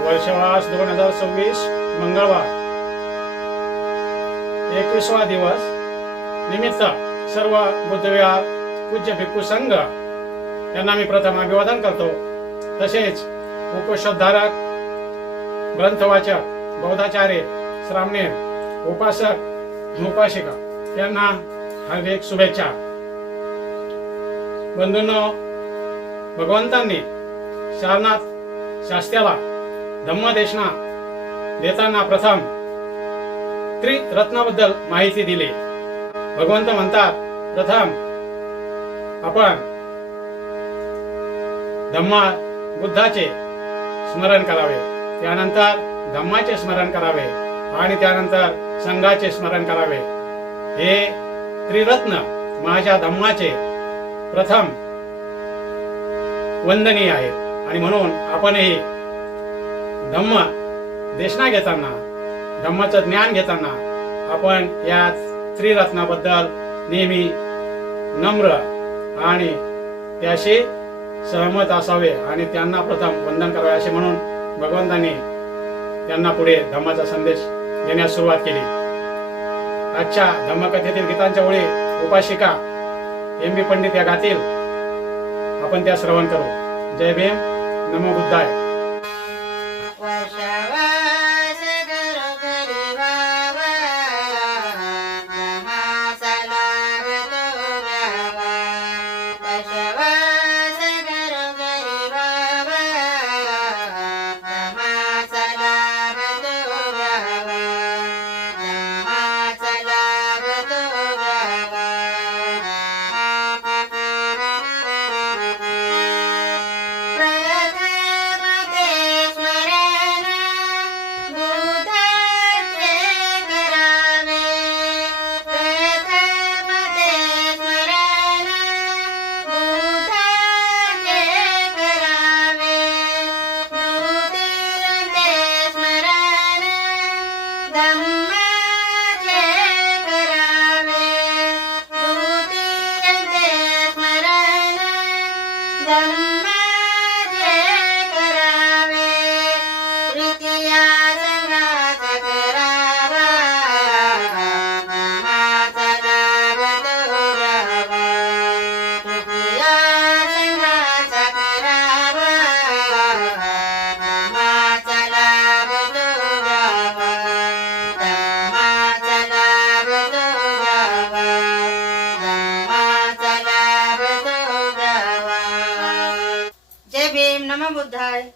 वर्षवास 2026 मंगळवार 21वा दिवस निमित्त सर्व बुद्धविहार पूज्य भिक्खू संघ यांना मी प्रथम अभिवादन करतो। तसेच उपशोधधारक, ग्रंथवाचक, बौद्धाचार्य, श्रामणेर, उपासक, उपासिका यांना हार्दिक शुभेच्छा। बंधूंनो, भगवंतांनी सारनाथ शास्त्याला धम्मदेशना देताना प्रथम त्रिरत्नाबद्दल माहिती दिली। भगवंत म्हणतात, प्रथम आपण धम्मा बुद्धाचे स्मरण करावे, त्यानंतर धम्माचे स्मरण करावे आणि त्यानंतर संघाचे स्मरण करावे। हे त्रिरत्न माझ्या धम्माचे प्रथम वंदनीय आहेत आणि म्हणून आपणही धम्म देशना घेताना, धम्माचं ज्ञान घेताना आपण या त्रिरत्नाबद्दल नेहमी नम्र आणि त्याशी सहमत असावे आणि त्यांना प्रथम वंदन करावे असे म्हणून भगवंतांनी त्यांना पुढे धम्माचा संदेश देण्यास सुरुवात केली। आजच्या धम्मकथेतील गीतांच्या ओळी उपासिका एम.बी. पंडित या गातील, आपण त्या श्रवण करू। जय भीम, नमो बुद्धाय। जय भीम, नमो बुद्धाय।